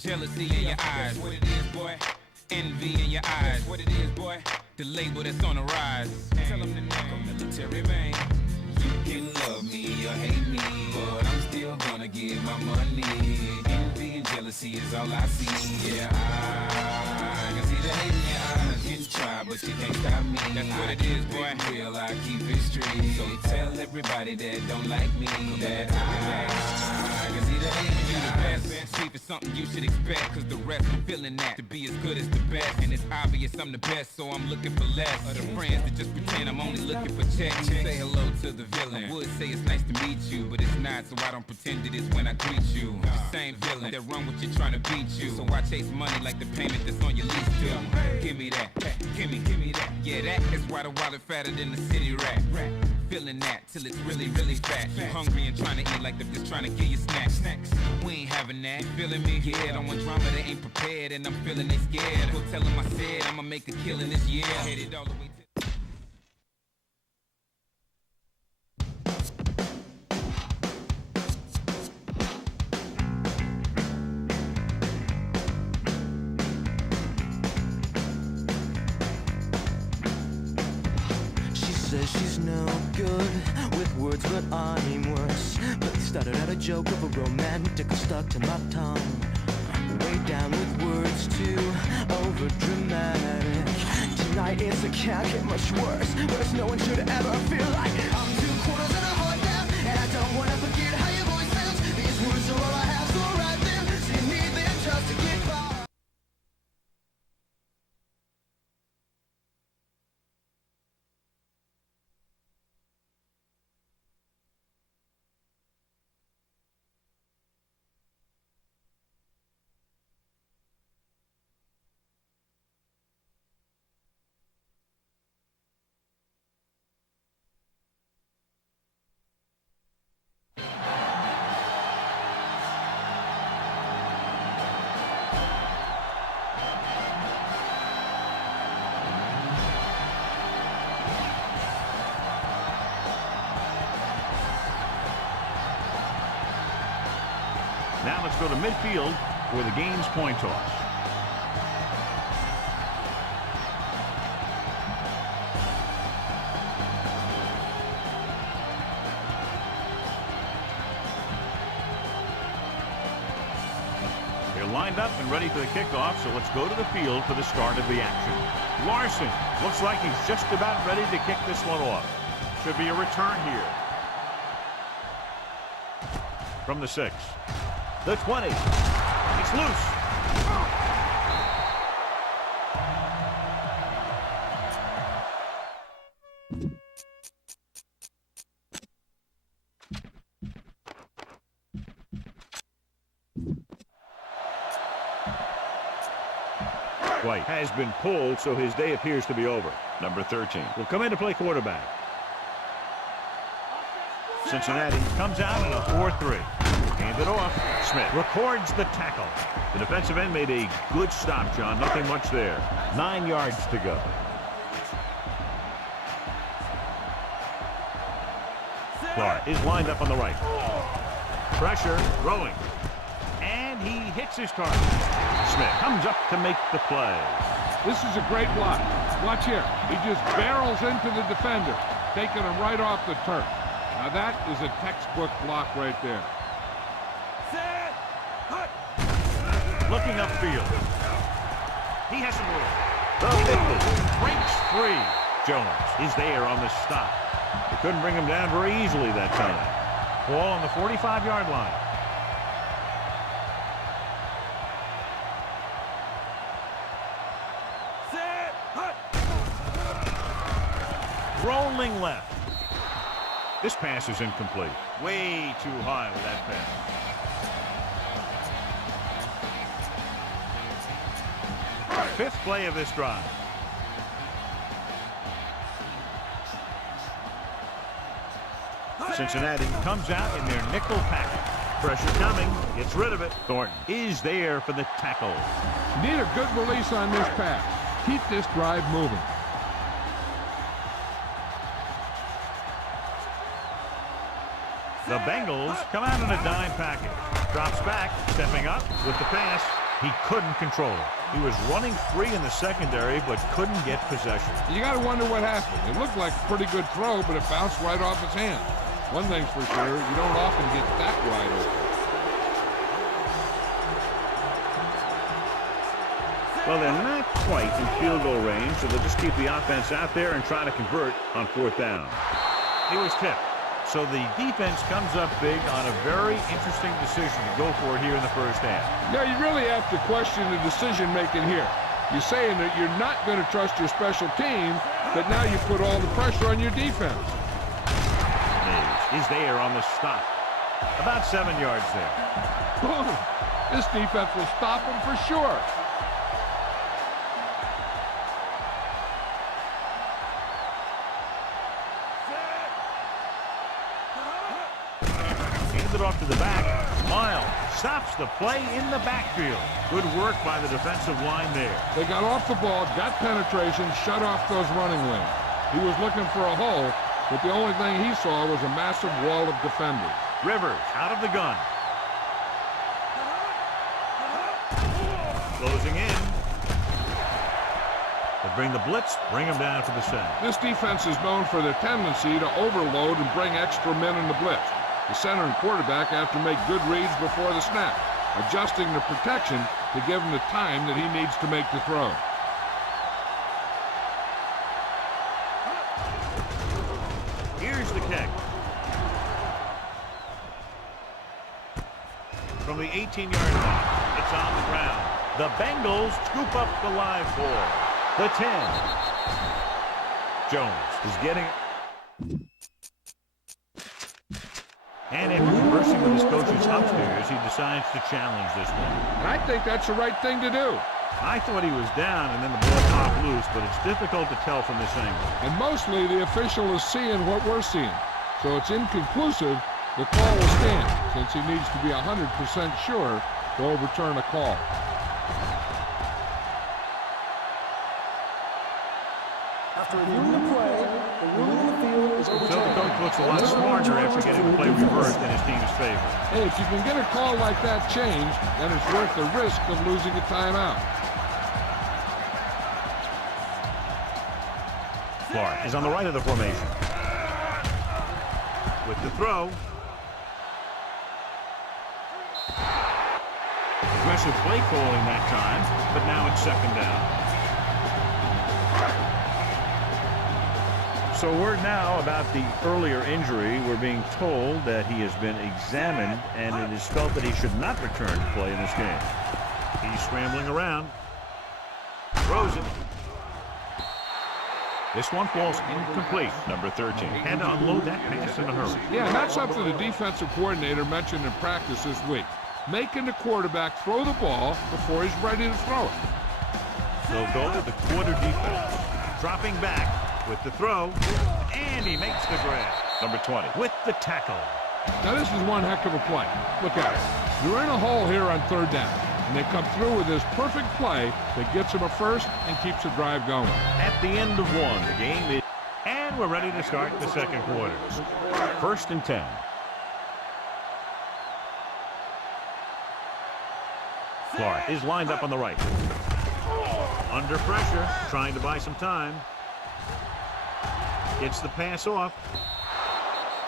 Jealousy in your eyes, what it is, boy. Envy in your eyes, what it is, boy. The label that's on the rise. Tell them the name, military vein. You can love me or hate me, but I'm still gonna give my money. Envy and jealousy is all I see. Yeah, I can see the hate in your eyes. You can try, but you can't stop me. That's what it is, boy. Real, I keep it straight. So tell everybody that don't like me that I can see the hate in your eyes. See, it's something you should expect, cause the rest I'm feeling that to be as good as the best. And it's obvious I'm the best, so I'm looking for less of the friends that just pretend I'm only looking for checks. Say hello to the villain. I would say it's nice to meet you, but it's not, so I don't pretend it is when I greet you. The same villain that run with you trying to beat you. So I chase money like the payment that's on your lease bill. Give me that, give me that. Yeah, that is why the wallet fatter than the city rat. Feeling that till it's really, really fat. You hungry and trying to eat like they're just trying to give you snacks. We ain't having that. You feeling me? Yeah, don't want drama, they ain't prepared, and I'm feeling they scared. Go tell them I said I'ma make a killing this year. Headed all the way to She's no good with words, but I'm worse. But started out a joke of a romantic stuck to my tongue. Way down with words too over dramatic. Tonight it's a can't get much worse. Worse no one should ever feel like I'm 2/4 and a heart down, and I don't wanna forget how your voice sounds. These words are all I have, so write them. So you need them just to get by. Now let's go to midfield for the game's point toss. They're lined up and ready for the kickoff, so let's go to the field for the start of the action. Larson looks like he's just about ready to kick this one off. Should be a return here. From the 6. The 20. It's loose. White has been pulled, so his day appears to be over. Number 13 will come in to play quarterback. Cincinnati comes out in a 4-3. Hand it off. Smith records the tackle. The defensive end made a good stop, John. Nothing much there. 9 yards to go. Clark is lined up on the right. Pressure, throwing. And he hits his target. Smith comes up to make the play. This is a great block. Watch here. He just barrels into the defender, taking him right off the turf. Now that is a textbook block right there. Looking upfield. He has some room. The 50 breaks free. Jones is there on the stop. They couldn't bring him down very easily that time. Ball on the 45-yard line. Rolling left. This pass is incomplete. Way too high with that pass. Fifth play of this drive. Cincinnati comes out in their nickel package. Pressure coming. Gets rid of it. Thornton is there for the tackle. Need a good release on this pass. Keep this drive moving. The Bengals come out in a dime package. Drops back, stepping up with the pass. He couldn't control it. He was running free in the secondary, but couldn't get possession. You got to wonder what happened. It looked like a pretty good throw, but it bounced right off his hand. One thing's for sure, you don't often get that wide open. Well, they're not quite in field goal range, so they'll just keep the offense out there and try to convert on 4th down. He was tipped. So the defense comes up big on a very interesting decision to go for it here in the first half. Yeah, you really have to question the decision-making here. You're saying that you're not going to trust your special team, but now you put all the pressure on your defense. Is there on the stop. About 7 yards there. Boom! This defense will stop him for sure. It off to the back. Miles stops the play in the backfield. Good work by the defensive line there. They got off the ball, got penetration, shut off those running lanes. He was looking for a hole, but the only thing he saw was a massive wall of defenders. Rivers out of the gun. Closing in. They bring the blitz, bring him down for the center. This defense is known for their tendency to overload and bring extra men in the blitz. The center and quarterback have to make good reads before the snap, adjusting the protection to give him the time that he needs to make the throw. Here's the kick. From the 18-yard line, it's on the ground. The Bengals scoop up the live ball. The 10. Jones is getting it. And after conversing with his coaches upstairs, he decides to challenge this one. And I think that's the right thing to do. I thought he was down and then the ball popped loose, but it's difficult to tell from this angle. And mostly the official is seeing what we're seeing. So it's inconclusive. The call will stand since he needs to be 100% sure to overturn a call. After reviewing the play, the ruling on the field is overturned. So the coach looks a lot smarter after getting the play reversed in his team's favor. Hey, if you can get a call like that changed, then it's worth the risk of losing a timeout. Clark is on the right of the formation. With the throw. Aggressive play calling that time, but now it's 2nd down. So word now about the earlier injury. We're being told that he has been examined and it is felt that he should not return to play in this game. He's scrambling around. Throws it. This one falls incomplete. Number 13. Had to unload that pass in a hurry. Yeah, and that's something the defensive coordinator mentioned in practice this week. Making the quarterback throw the ball before he's ready to throw it. They'll go to the quarter defense. Dropping back. With the throw, and he makes the grab. Number 20 with the tackle. Now this is one heck of a play. Look at it. You're in a hole here on 3rd down, and they come through with this perfect play that gets them a first and keeps the drive going. At the end of one, the game is, and we're ready to start the second quarter. 1st and 10. Clark is lined up on the right. Under pressure, trying to buy some time. Gets the pass off.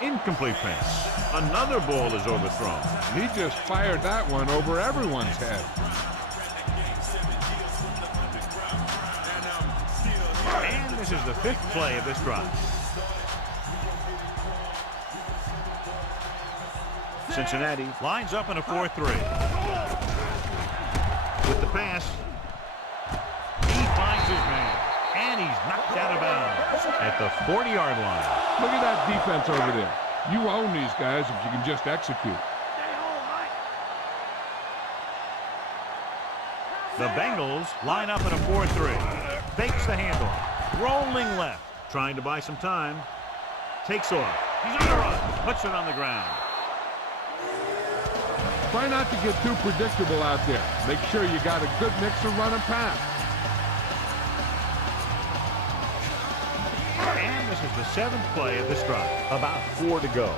Incomplete pass. Another ball is overthrown. He just fired that one over everyone's head. And this is the 5th play of this drive. Cincinnati lines up in a 4-3. With the pass. He finds his man. And he's knocked out of bounds at the 40-yard line. Look at that defense over there. You own these guys if you can just execute. The Bengals line up in a 4-3. Fakes the handoff. Rolling left. Trying to buy some time. Takes off. He's on the run. Puts it on the ground. Try not to get too predictable out there. Make sure you got a good mix of run and pass. And this is the 7th play of this drive. About 4 to go.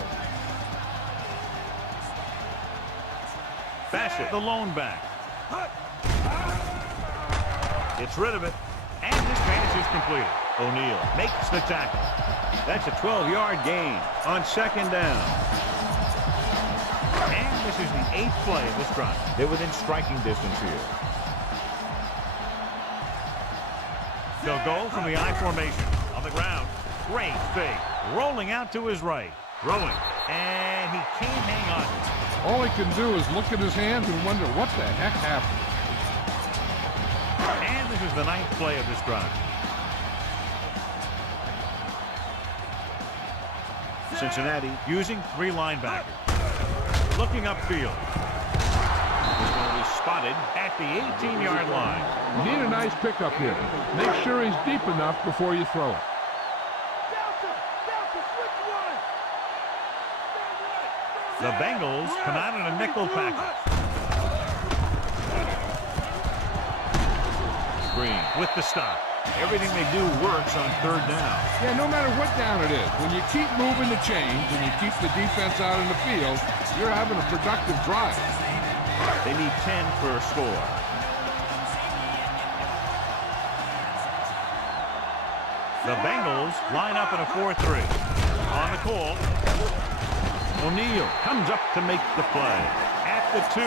Bassett, the lone back. Gets rid of it. And this pass is completed. O'Neal makes the tackle. That's a 12-yard gain on second down. And this is the 8th play of this drive. They're within striking distance here. They'll go from the I formation. On the ground. Great fake. Rolling out to his right. Throwing. And he can't hang on. All he can do is look at his hands and wonder what the heck happened. And this is the 9th play of this drive. Cincinnati using 3 linebackers. Looking upfield. This one will be spotted at the 18-yard line. You need a nice pickup here. Make sure he's deep enough before you throw it. The Bengals come out in a nickel package. Green with the stop. Everything they do works on 3rd down. Yeah, no matter what down it is, when you keep moving the chains and you keep the defense out in the field, you're having a productive drive. They need 10 for a score. The Bengals line up in a 4-3. On the call, O'Neal comes up to make the play. At the 2.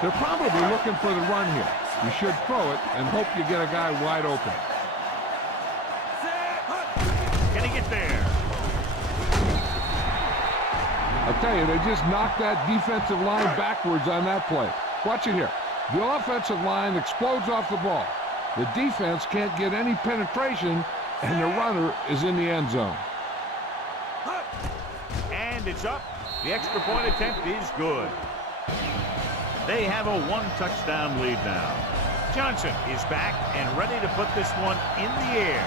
They're probably looking for the run here. You should throw it and hope you get a guy wide open. Can he get there? I'll tell you, they just knocked that defensive line backwards on that play. Watch it here. The offensive line explodes off the ball. The defense can't get any penetration, and the runner is in the end zone. And it's up. The extra point attempt is good. They have a 1-touchdown lead now. Johnson is back and ready to put this one in the air.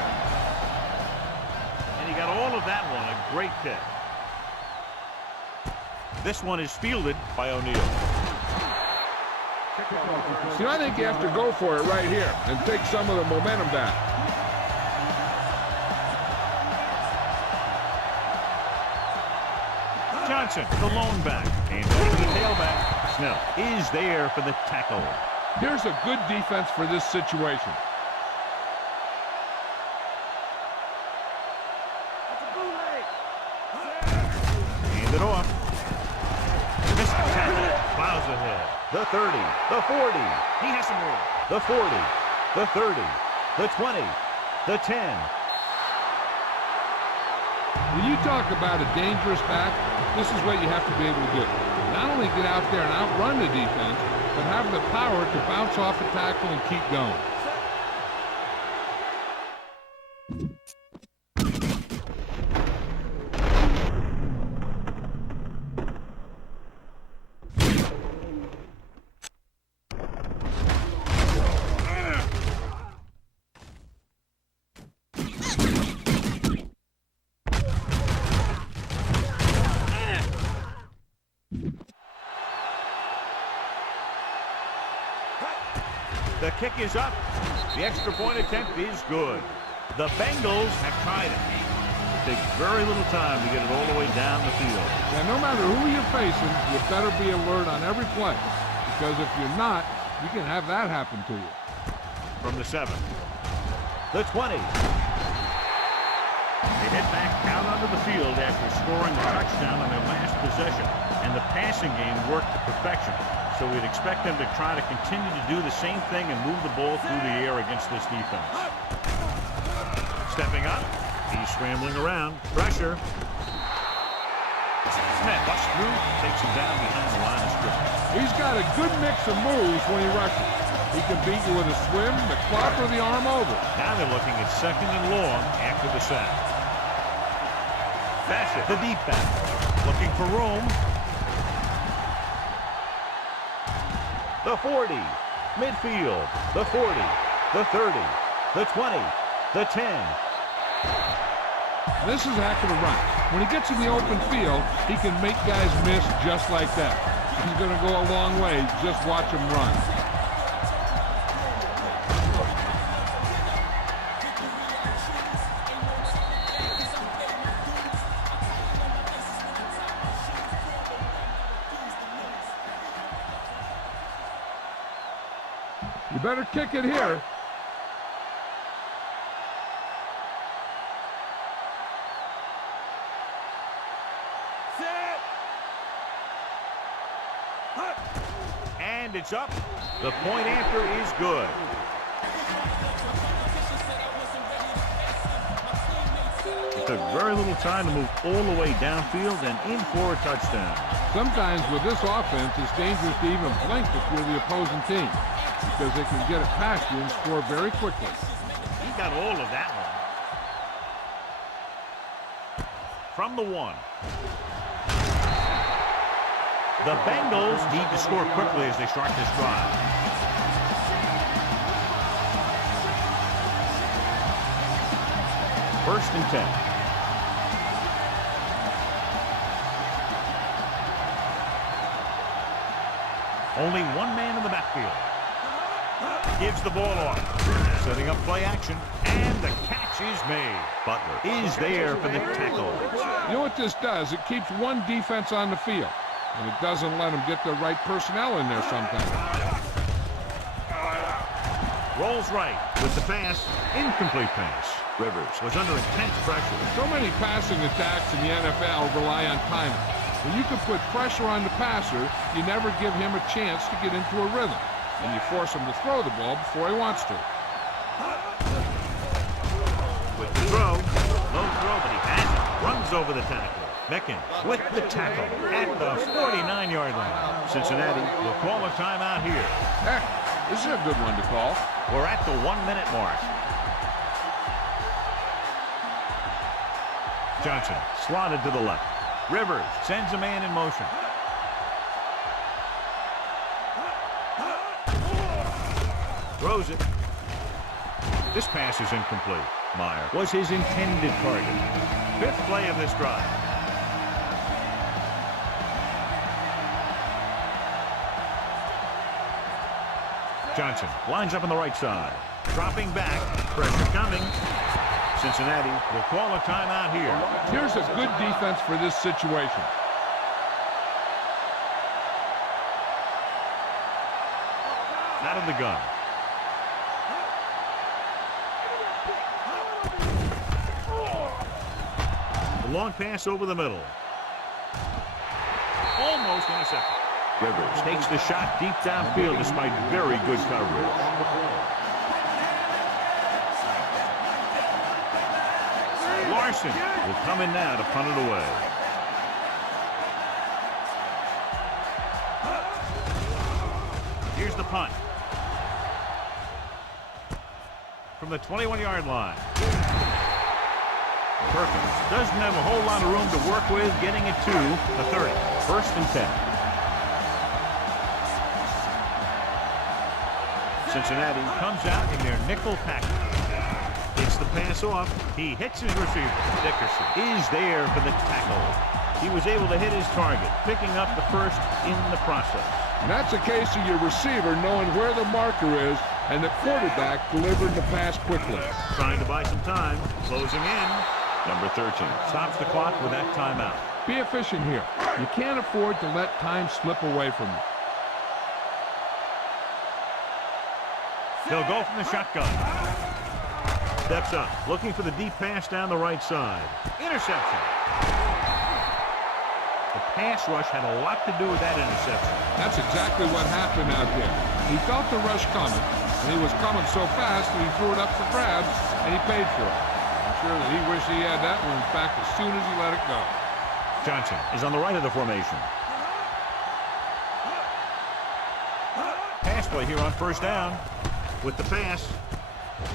And he got all of that one. A great kick. This one is fielded by O'Neal. See, I think you have to go for it right here and take some of the momentum back. Johnson, the lone back. And the tailback. Snell is there for the tackle. Here's a good defense for this situation. Hand it off. Missed the tackle. Plows ahead. The 30. The 40. He has some room. The 40. The 30. The 20. The 10. When you talk about a dangerous back, this is what you have to be able to do. Not only get out there and outrun the defense, but have the power to bounce off a tackle and keep going. The kick is up. The extra point attempt is good. The Bengals have tried it. It takes very little time to get it all the way down the field. And no matter who you're facing, you better be alert on every play. Because if you're not, you can have that happen to you. From the 7. The 20. They head back out onto the field after scoring a touchdown on their last possession. And the passing game worked to perfection. So we'd expect them to try to continue to do the same thing and move the ball through the air against this defense. Stepping up. He's scrambling around. Pressure. Smith busts through. Takes him down behind the line of scrimmage. He's got a good mix of moves when he rushes. He can beat you with a swim, the clop, or the arm over. Now they're looking at 2nd and long after the sack. Bassett, the deep back. Looking for room. The 40, midfield, the 40, the 30, the 20, the 10. This is a heck of a run. When he gets in the open field, he can make guys miss just like that. He's going to go a long way. Just watch him run. You better kick it here. it's up. The point after is good. It took very little time to move all the way downfield and in for a touchdown. Sometimes with this offense, it's dangerous to even blink if you're the opposing team because they can get it past you and score very quickly. He got all of that one. From the 1. The Bengals need to score quickly as they start this drive. First and 10. Only one man in the backfield. Gives the ball off. Setting up play action. And the catch is made. Butler is there for the tackle. You know what this does? It keeps one defense on the field, and it doesn't let them get the right personnel in there sometimes. Rolls right with the pass. Incomplete pass. Rivers was under intense pressure. So many passing attacks in the NFL rely on timing. When you can put pressure on the passer, you never give him a chance to get into a rhythm, and you force him to throw the ball before he wants to. With the throw, low throw, but he has it. Runs over the tackle. Mickens with the tackle at the 49-yard line. Cincinnati will call a timeout here. This is a good one to call. We're at the 1-minute mark. Johnson slotted to the left. Rivers sends a man in motion. Throws it. This pass is incomplete. Meyer was his intended target. 5th play of this drive. Johnson lines up on the right side. Dropping back. Pressure coming. Cincinnati will call a timeout here. Here's a good defense for this situation. Out of the gun. The long pass over the middle. Almost intercepted. Rivers takes the shot deep downfield despite very good coverage. Larson will come in now to punt it away. Here's the punt. From the 21-yard line. Perkins doesn't have a whole lot of room to work with, getting it to the 30. First and 10. Cincinnati comes out in their nickel package. Gets the pass off. He hits his receiver. Dickerson is there for the tackle. He was able to hit his target, picking up the first in the process. And that's a case of your receiver knowing where the marker is and the quarterback delivering the pass quickly. Trying to buy some time. Closing in. Number 13 stops the clock with that timeout. Be efficient here. You can't afford to let time slip away from you. They'll go from the shotgun. Steps up, looking for the deep pass down the right side. Interception. The pass rush had a lot to do with that interception. That's exactly what happened out there. He felt the rush coming, and he was coming so fast that he threw it up for grabs, and he paid for it. I'm sure that he wished he had that one back as soon as he let it go. Johnson is on the right of the formation. Pass play here on first down. With the pass.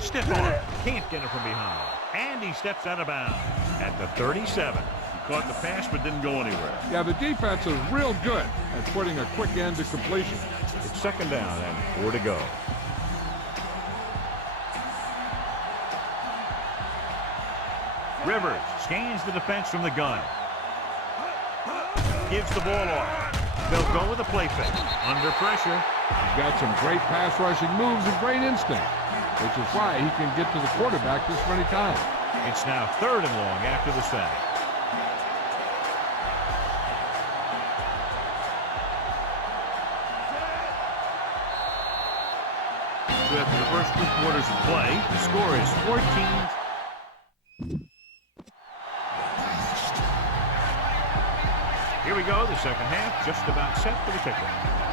Stiff arm. Can't get it from behind. And he steps out of bounds at the 37. He caught the pass but didn't go anywhere. Yeah, the defense is real good at putting a quick end to completion. It's second down and 4 to go. Rivers scans the defense from the gun. Gives the ball off. They'll go with a play fake. Under pressure. He's got some great pass rushing moves and great instinct, which is why he can get to the quarterback this many times. It's now 3rd and long after the sack. So after the first 2 quarters of play, the score is 14. Here we go, the second half, just about set for the kickoff.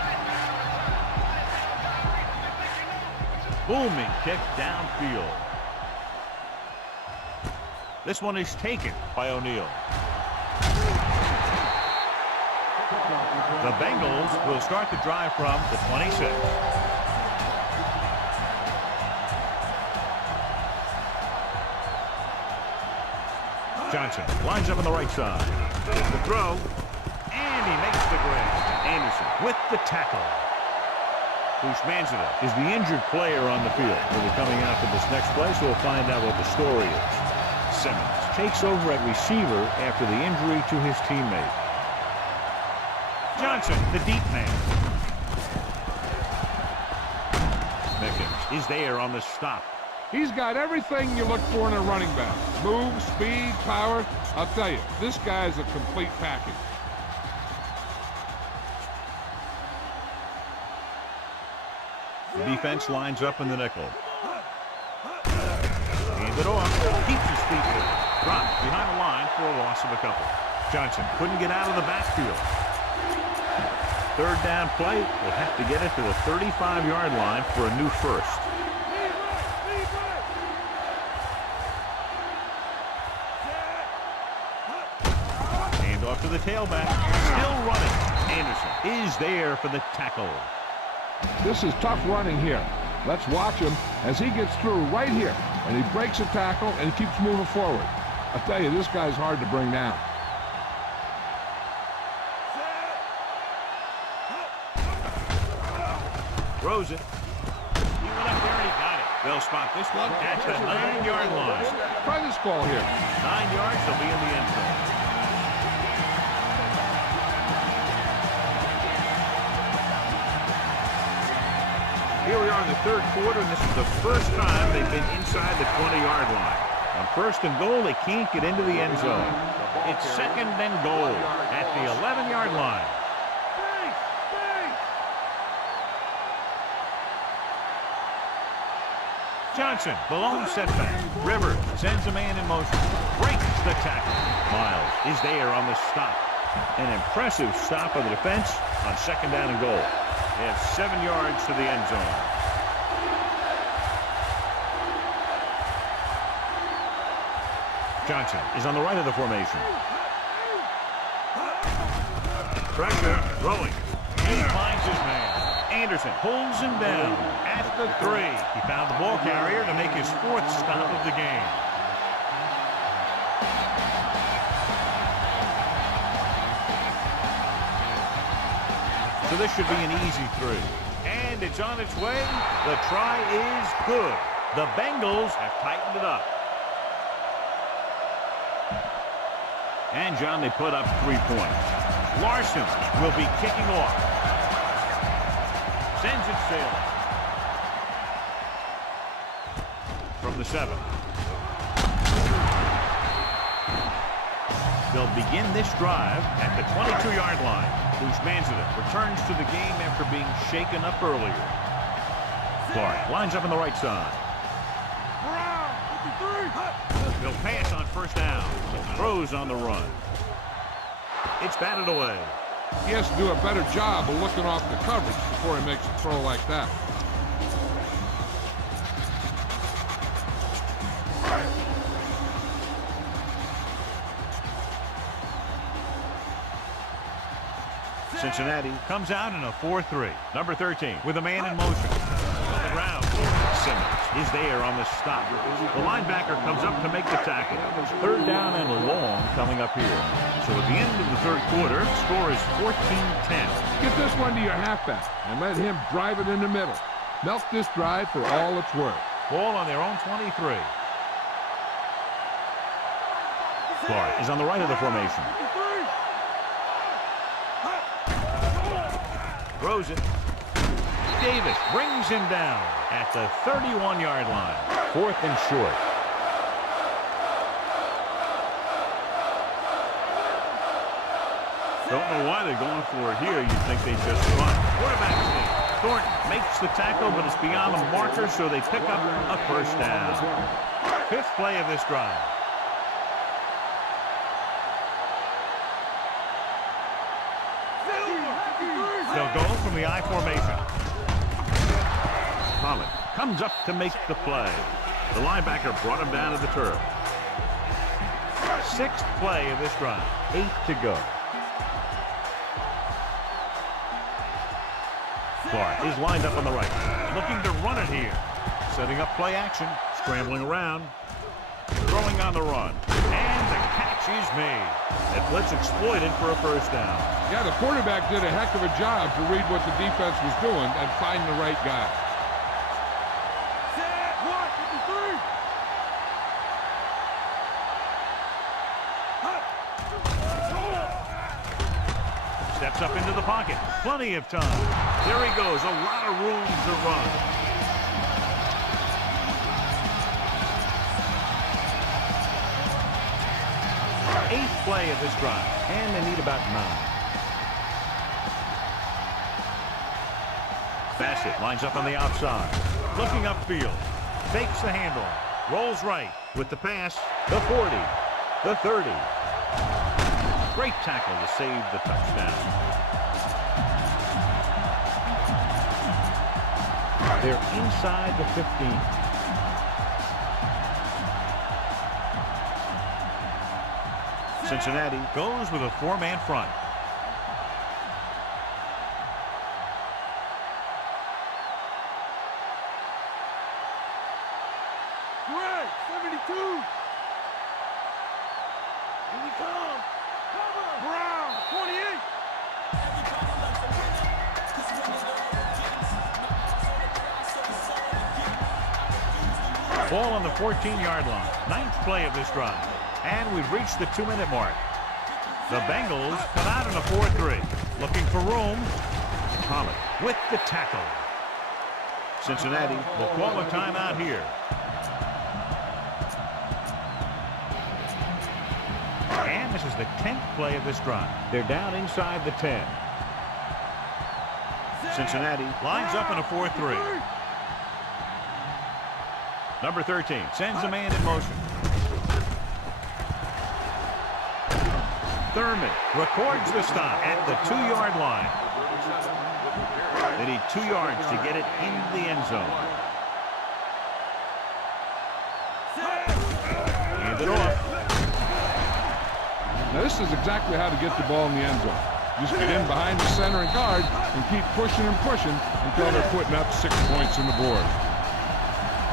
Booming kick downfield. This one is taken by O'Neal. The Bengals will start the drive from the 26. Johnson lines up on the right side. There's the throw, and he makes the grab. Anderson with the tackle. Manzita is the injured player on the field. He'll be coming out for this next play, so we'll find out what the story is. Simmons takes over at receiver after the injury to his teammate. Johnson, the deep man. Mickens is there on the stop. He's got everything you look for in a running back. Move, speed, power. I'll tell you, this guy is a complete package. The defense lines up in the nickel. Hand it off. Keeps his feet there. Dropped behind the line for a loss of a couple. Johnson couldn't get out of the backfield. Third down play. Will have to get it to the 35-yard line for a new first. Hand off to the tailback. Still running. Anderson is there for the tackle. This is tough running here. Let's watch him as he gets through right here. And he breaks a tackle and he keeps moving forward. I tell you, this guy's hard to bring down. Throws it. He went up there and he got it. They'll spot this one at the 9-yard line. Try this ball here. 9 yards, they'll be in the end zone. Here we are in the third quarter, and this is the first time they've been inside the 20-yard line. On first and goal, they can't get into the end zone. It's second and goal at the 11-yard line. Johnson, the lone setback. Rivers sends a man in motion. Breaks the tackle. Miles is there on the stop. An impressive stop of the defense on second down and goal. They have 7 yards to the end zone. Johnson is on the right of the formation. Pressure, throwing. He finds his man. Anderson pulls him down at the 3. He found the ball carrier to make his 4th stop of the game. So this should be an easy 3. And it's on its way. The try is good. The Bengals have tightened it up. And, John, they put up 3 points. Larson will be kicking off. Sends it sailing. From the 7. They'll begin this drive at the 22-yard line. Manzita returns to the game after being shaken up earlier. Clark lines up on the right side. They'll pass on first down. Throws on the run. It's batted away. He has to do a better job of looking off the coverage before he makes a throw like that. Cincinnati comes out in a 4-3. Number 13 with a man in motion. On the ground, Simmons is there on the stop. The linebacker comes up to make the tackle. Third down and long coming up here. So at the end of the third quarter, score is 14-10. Get this one to your halfback and let him drive it in the middle. Milk this drive for all it's worth. Ball on their own 23. Clark is on the right of the formation. Throws it. Davis brings him down at the 31-yard line. 4th and short. Don't know why they're going for it here. You'd think they just run. Quarterback sneak. Thornton makes the tackle, but it's beyond the marker, so they pick up a first down. 5th play of this drive. They'll go from the I formation. Holland comes up to make the play. The linebacker brought him down to the turf. Sixth play of this drive. 8 to go. Clark is lined up on the right. Looking to run it here. Setting up play action. Scrambling around. Throwing on the run. And the catch is made. That blitz exploited for a first down. Yeah, the quarterback did a heck of a job to read what the defense was doing and find the right guy. Steps up into the pocket. Plenty of time. There he goes. A lot of room to run. Eighth play of this drive. And they need about 9. Bassett lines up on the outside. Looking upfield. Fakes the handoff. Rolls right with the pass. The 40. The 30. Great tackle to save the touchdown. They're inside the 15. Cincinnati goes with a 4-man front. Greg, 72. Here we come. Cover. Brown, 28. Ball on the 14-yard line. 9th play of this drive. And we've reached the 2-minute mark. The Bengals come out in a 4-3. Looking for room. Pollock with the tackle. Cincinnati will call a timeout here. And this is the 10th play of this drive. They're down inside the 10. Cincinnati lines up in a 4-3. Number 13 sends a man in motion. Thurman records the stop at the 2-yard line. They need 2 yards to get it into the end zone. Hand it off. Now this is exactly how to get the ball in the end zone. Just get in behind the center and guard and keep pushing and pushing until they're putting up 6 points on the board.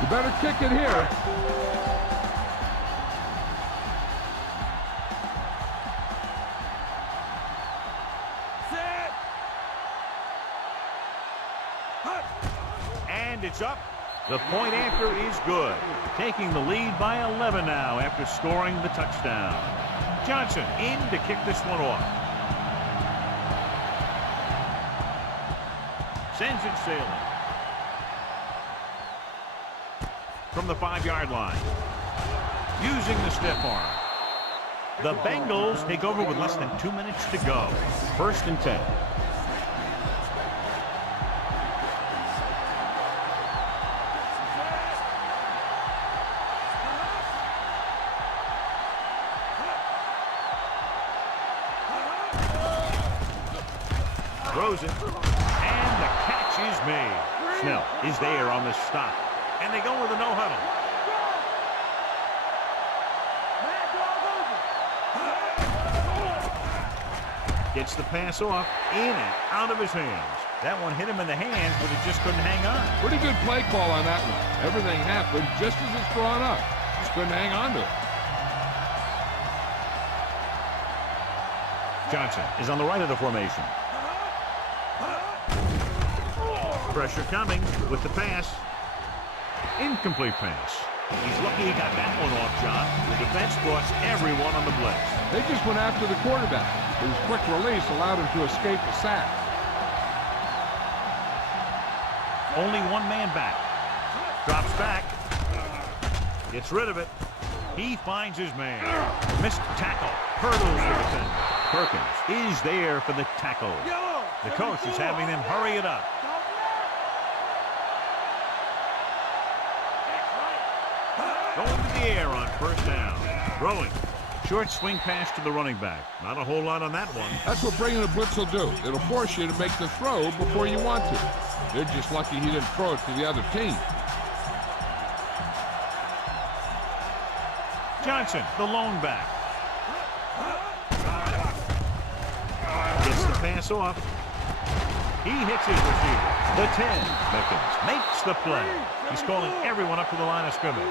You better kick it here. And it's up. The point after is good. Taking the lead by 11 now after scoring the touchdown. Johnson in to kick this one off. Sends it sailing. From the 5-yard line. Using the stiff arm. The Bengals take over with less than 2 minutes to go. 1st and 10. Throws it. And the catch is made. Snell is there on the stop. And they go with a no-huddle. Gets the pass off, in and out of his hands. That one hit him in the hands, but it just couldn't hang on. Pretty good play call on that one. Everything happened just as it's drawn up. Just couldn't hang on to it. Johnson is on the right of the formation. Pressure coming with the pass. Incomplete pass. He's lucky he got that one off, John. The defense crossed everyone on the blitz. They just went after the quarterback. His quick release allowed him to escape the sack. Only 1 man back. Drops back. Gets rid of it. He finds his man. Missed tackle. Hurdles the defender. Perkins is there for the tackle. The coach is having them hurry it up. Going to the air on 1st down. Throwing. Short swing pass to the running back. Not a whole lot on that one. That's what bringing a blitz will do. It'll force you to make the throw before you want to. They're just lucky he didn't throw it to the other team. Johnson, the lone back. Gets the pass off. He hits his receiver. The 10. Mickens makes the play. He's calling everyone up to the line of scrimmage.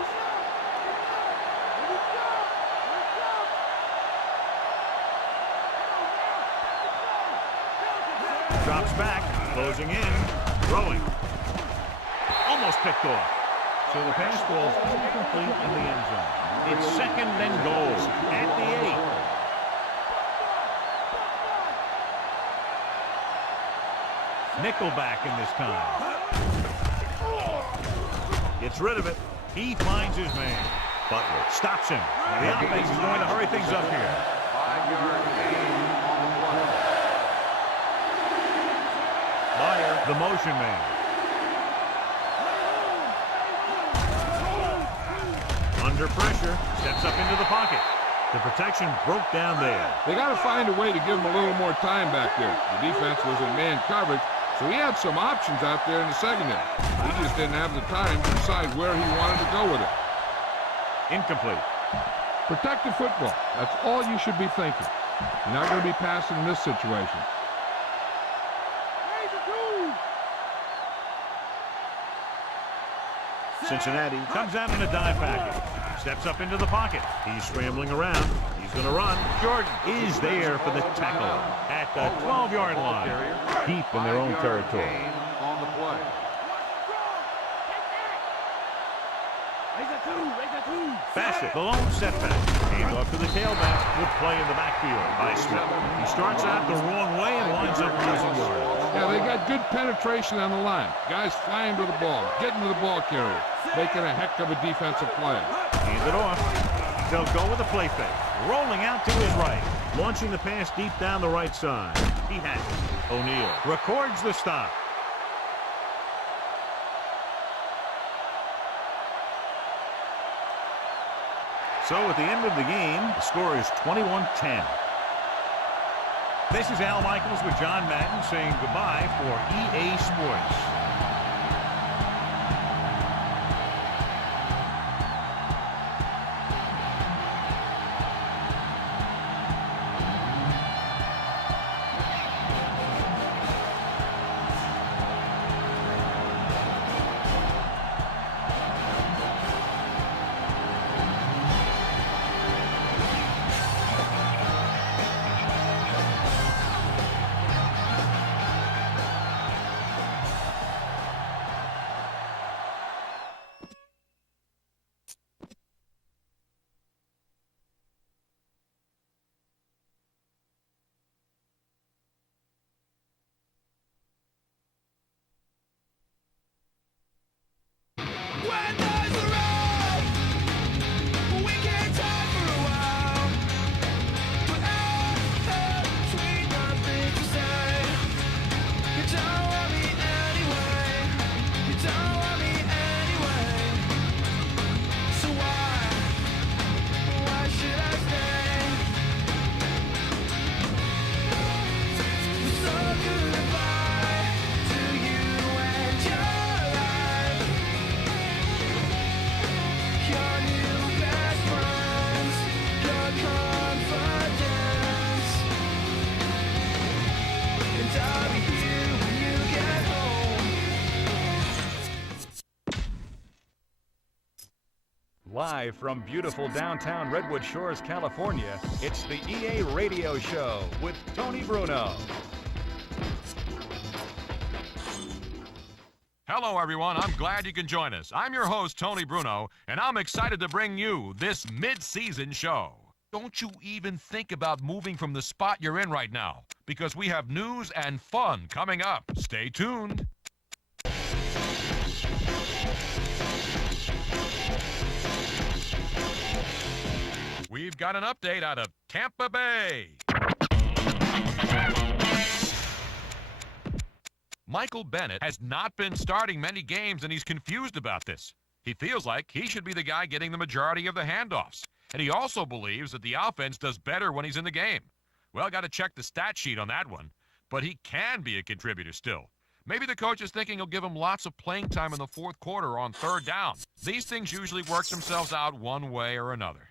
Drops back, closing in, throwing. Almost picked off. So the pass falls incomplete in the end zone. It's 2nd and goal at the 8. Nickelback in this time. Gets rid of it. He finds his man. Butler stops him. The offense is going to hurry things up here. 5-yard gain on the play. Meyer, the motion man. Under pressure, steps up into the pocket. The protection broke down there. They got to find a way to give him a little more time back there. The defense was in man coverage, so he had some options out there in the secondary. He just didn't have the time to decide where he wanted to go with it. Incomplete. Protected football. That's all you should be thinking. You're not going to be passing in this situation. Cincinnati comes out in a dime package. Steps up into the pocket. He's scrambling around. He's going to run. Jordan is there for the tackle at the 12-yard line. Deep in their own territory. On the play. Bassett, the lone setback. Hands off to the tailback. Good play in the backfield by Smith. He starts out the wrong way and winds up losing yards. Yeah, they got good penetration on the line. Guys flying to the ball, getting to the ball carrier, making a heck of a defensive play. Hand it off. They'll go with a play fake. Rolling out to his right. Launching the pass deep down the right side. He has it. O'Neal records the stop. So at the end of the game, the score is 21-10. This is Al Michaels with John Madden saying goodbye for EA Sports. Live from beautiful downtown Redwood Shores, California, it's the EA Radio Show with Tony Bruno. Hello, everyone. I'm glad you can join us. I'm your host, Tony Bruno, and I'm excited to bring you this mid-season show. Don't you even think about moving from the spot you're in right now, because we have news and fun coming up. Stay tuned. We've got an update out of Tampa Bay. Michael Bennett has not been starting many games, and he's confused about this. He feels like he should be the guy getting the majority of the handoffs. And he also believes that the offense does better when he's in the game. Well, got to check the stat sheet on that one. But he can be a contributor still. Maybe the coach is thinking he'll give him lots of playing time in the fourth quarter on third down. These things usually work themselves out one way or another.